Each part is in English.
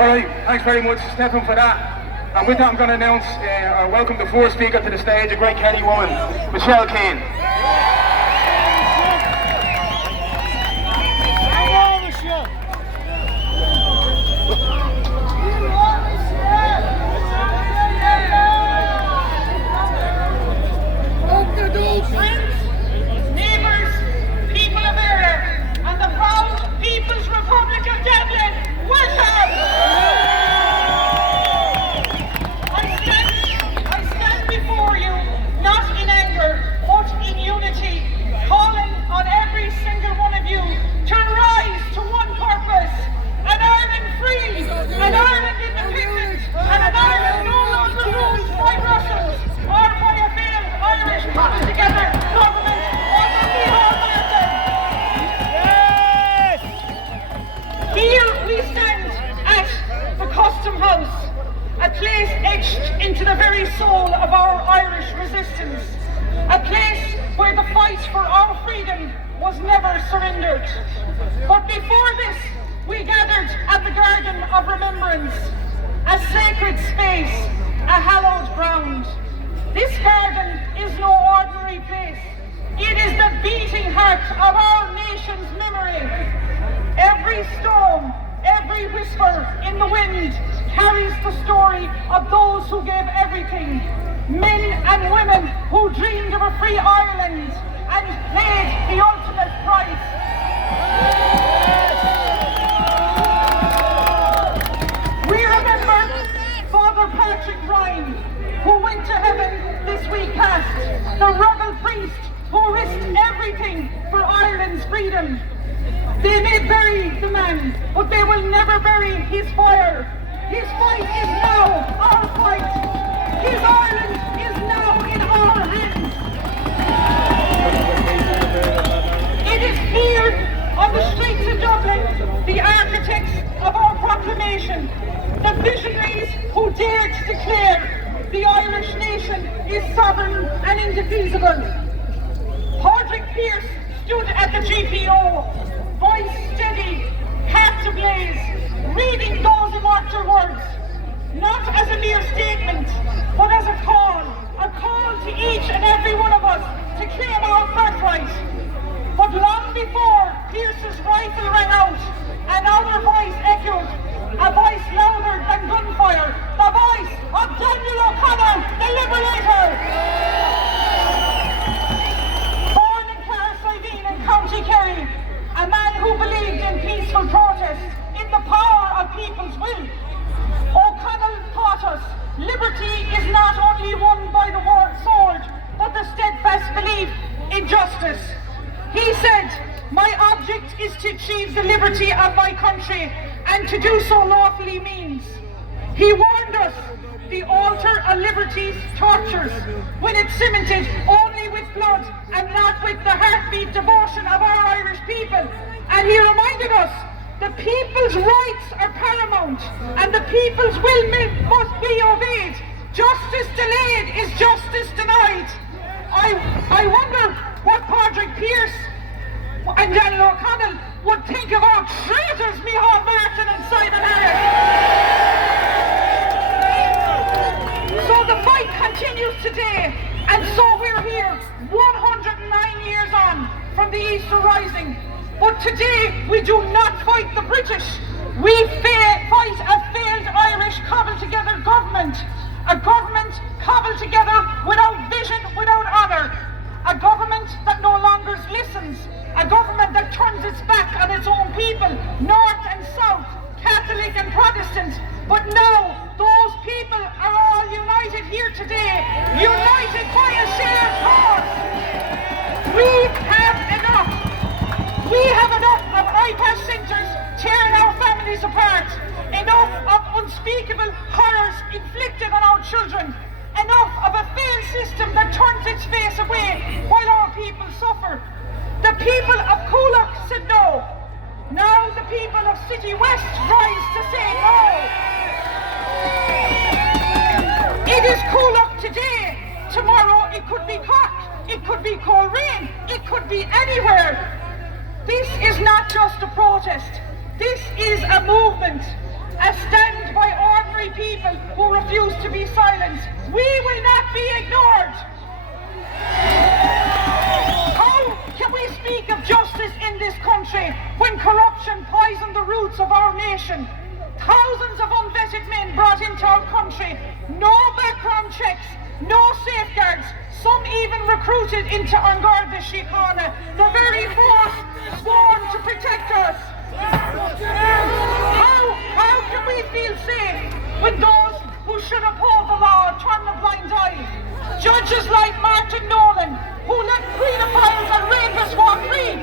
Alright, thanks very much, Stephen, for that. And with that, I'm going to announce or welcome the first speaker to the stage, a great Kelly woman, Michelle Keane. A place etched into the very soul of our Irish resistance. A place where the fight for our freedom was never surrendered. But before this, we gathered at the Garden of Remembrance, a sacred space, a hallowed ground. This garden is no ordinary place. It is the beating heart of our nation's memory. Every storm, every whisper in the wind carries the story of those who gave everything. Men and women who dreamed of a free Ireland and paid the ultimate price. We remember Father Patrick Ryan, who went to heaven this week past, the rebel priest who risked everything for Ireland's freedom. They may bury the man, but they will never bury his fire. His fight is now our fight. His Ireland is now in our hands. It is here on the streets of Dublin, the architects of our proclamation, the visionaries who dared to declare the Irish nation is sovereign and indefeasible. Padraig Pearse stood at the GPO, voice steady, heart ablaze, reading those immortal words, not as a mere statement, but as a call to each and every one of us to claim our birthright. But long before Pearse's rifle rang out, another voice echoed, a voice louder than gunfire, the voice of Daniel O'Connor, the Liberator. Born in Carrick in County Kerry, a man who believed in peaceful protest, in the power of people's will. O'Connell taught us liberty is not only won by the sword, but the steadfast belief in justice. He said, "My object is to achieve the liberty of my country, and to do so lawfully means." He warned us, the altar of liberty's tortures, when it's cemented only with blood and not with the heartbeat devotion of our Irish people. And he reminded us, the people's rights are paramount, and the people's will must be obeyed. Justice delayed is justice denied. I wonder what Padraig Pearse and Daniel O'Connell would think of our traitors, Micheál Martin and Simon Harris. So the fight continues today, and so we're here, 109 years on from the Easter Rising. But today we do not fight the British. We fight a failed Irish cobbled-together government. A government cobbled together without vision, without honour. A government that no longer listens. A government that turns its back on its own people, North and South, Catholic and Protestant. But now, those people are all united here today, united by a shared cause. We have enough. We have enough of IPAS centres tearing our families apart. Enough of unspeakable horrors inflicted on our children. Enough of a failed system that turns its face away while our people suffer. The people of Coolock said no. Now the people of City West rise to say no. It is Coolock today. Tomorrow it could be Cork. It could be Coleraine. It could be anywhere. This is not just a protest. This is a movement. a stand by ordinary people who refuse to be silenced. We will not be ignored. How can we speak of justice in this country when corruption poisoned the roots of our nation? Thousands of unvetted men brought into our country, no background checks, no safeguards, some even recruited into Garda Síochána, the very force sworn to protect us. How can we feel safe when those who should uphold the law turn a blind eye? Judges like Martin Nolan, who let pedophiles and rapists walk free.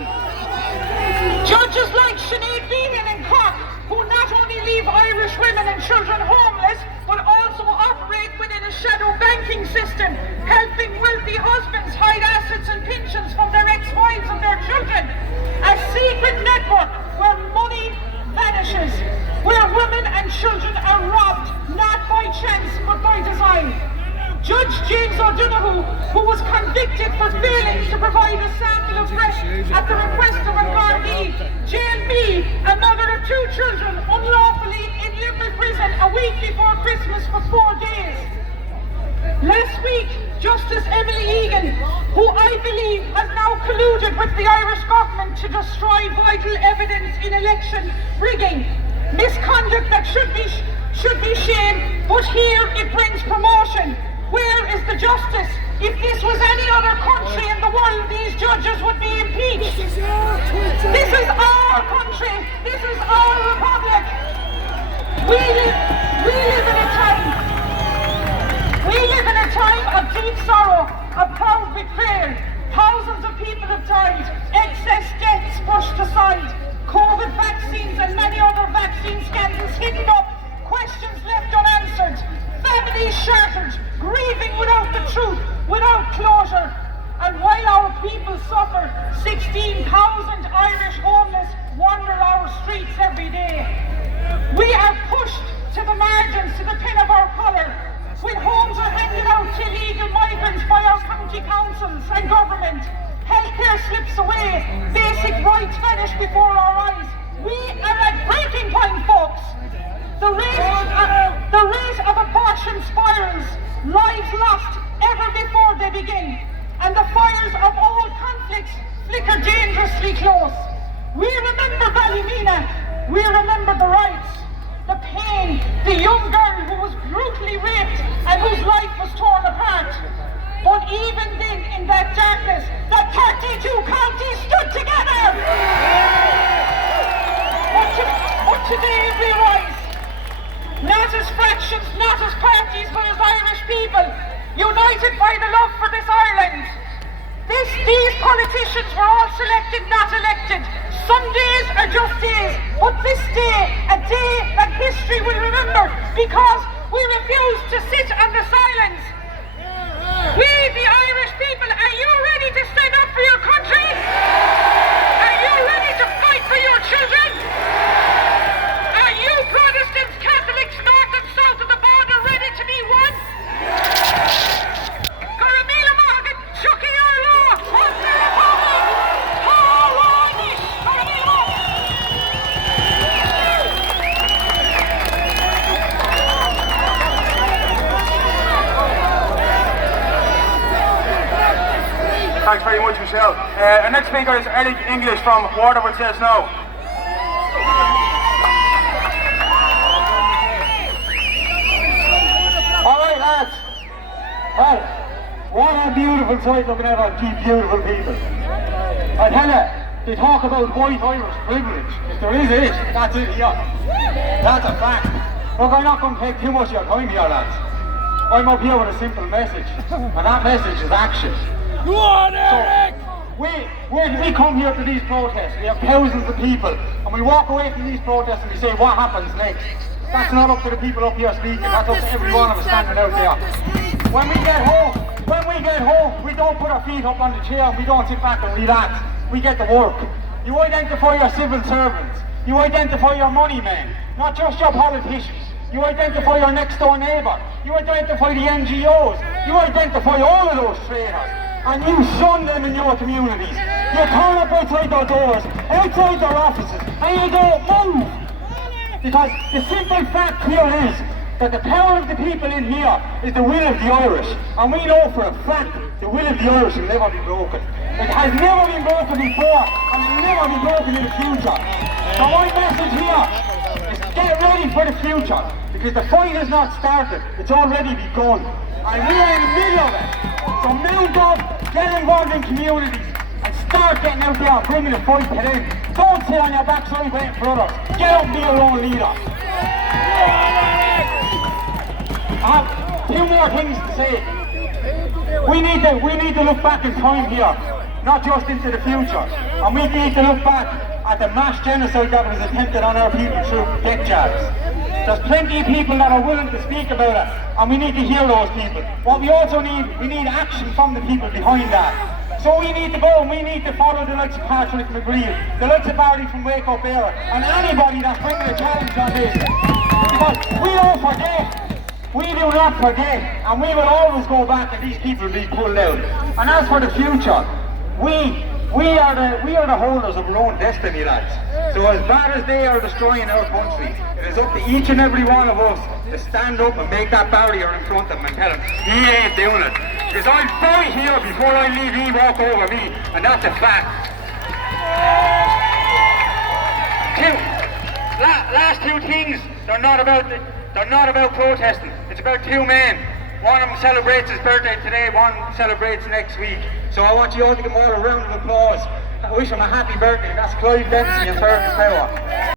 Judges like Sinead Behan in Cork, who not only leave Irish women and children homeless, but also operate within a shadow banking system, helping wealthy husbands hide assets and pensions from their ex-wives and their children. A secret network where money vanishes, where women and children are robbed, not by chance, but by design. Judge James O'Donoghue, who was convicted for failing to provide a sample of breast at the request of an Gardaí, jailed me, a mother of 2 children, unlawfully in Limerick prison a week before Christmas for 4 days. Last week, Justice Emily Egan, who I believe has now colluded with the Irish government to destroy vital evidence in election rigging, misconduct that should be shamed, but here it brings promotion. Where is the justice? If this was any other country in the world, these judges would be impeached. This is our country. This is our republic. We live in a time of deep sorrow, of proud betrayal. Thousands of people have died. Excess deaths pushed aside. COVID vaccines and many other vaccine scandals hidden up. Questions left unanswered. Families shattered, grieving without the truth, without closure. And while our people suffer, 16,000 Irish homeless wander our streets every day. We are pushed to the margins, to the pin of our collar, when homes are handed out to illegal migrants by our county councils and government. Healthcare slips away, basic rights vanish before our eyes. We are at breaking point, folks. The rate of abortion spirals, lives lost ever before they begin, and the fires of old conflicts flicker dangerously close. We remember Ballymena, we remember the rights, the pain, the young girl who was brutally raped and whose life was torn apart. But even then, in that darkness, the 32 counties stood together! But today we rise. Not as fractions, not as parties, but as Irish people, united by the love for this Ireland. These politicians were all selected, not elected. Some days are just days, but this day, a day that history will remember, because we refuse to sit on the silence. We, the Irish people, are you ready to stand up for your country? Are you ready to fight for your children? Are you Protestants, Catholics, north and south of the border ready to be one? Garamila Morgan, Chucky our law, what's the Republic? How Irish, Garamila! Thanks very much, Michelle. Our next speaker is Eric English from Waterford Says No. Alright lads, well, what a beautiful sight looking at all these beautiful people. I tell you, they talk about white Irish privilege. If there is it, that's it here. That's a fact. Look, I'm not going to take too much of your time here lads. I'm up here with a simple message, and that message is action. Go on, Eric! So, we come here to these protests, we have thousands of people, and we walk away from these protests and we say, what happens next? That's not up to the people up here speaking, that's up to every one of us standing out there. When we get home, we don't put our feet up on the chair, we don't sit back and relax, we get to work. You identify your civil servants, you identify your money men, not just your politicians. You identify your next door neighbour, you identify the NGOs, you identify all of those traitors, and you shun them in your communities. You turn up outside their doors, outside their offices, and you go, move! Because the simple fact here is that the power of the people in here is the will of the Irish. And we know for a fact the will of the Irish will never be broken. It has never been broken before and will never be broken in the future. So my message here is get ready for the future, because the fight has not started, it's already begun. And we are in the middle of it. So mount up, get involved in communities, and start getting out there and bringing the fight to them. Don't sit on your backside waiting for others. Get up and be your own leader. I have two more things to say. We need to look back in time here, not just into the future. And we need to look back at the mass genocide that was attempted on our people through death jabs. There's plenty of people that are willing to speak about it, and we need to hear those people. What we also need, we need action from the people behind that. So we need to go and we need to follow the likes of Patrick McGreal, the likes of Barry from Wake Up Era, and anybody that's bringing a challenge on this. Because we don't forget. We do not forget, and we will always go back and these people will be pulled out. And as for the future, we are the holders of our own destiny, lads. So as bad as they are destroying our country, it is up to each and every one of us to stand up and make that barrier in front of him and tell him he ain't doing it. Because I'll fight here before I leave he walk over me, and that's a fact. Last two things, they're not about protesting. It's about two men. One of them celebrates his birthday today, one celebrates next week. So I want you all to give him all a round of applause. I wish him a happy birthday. That's Clive Dempsey and Fergus Power.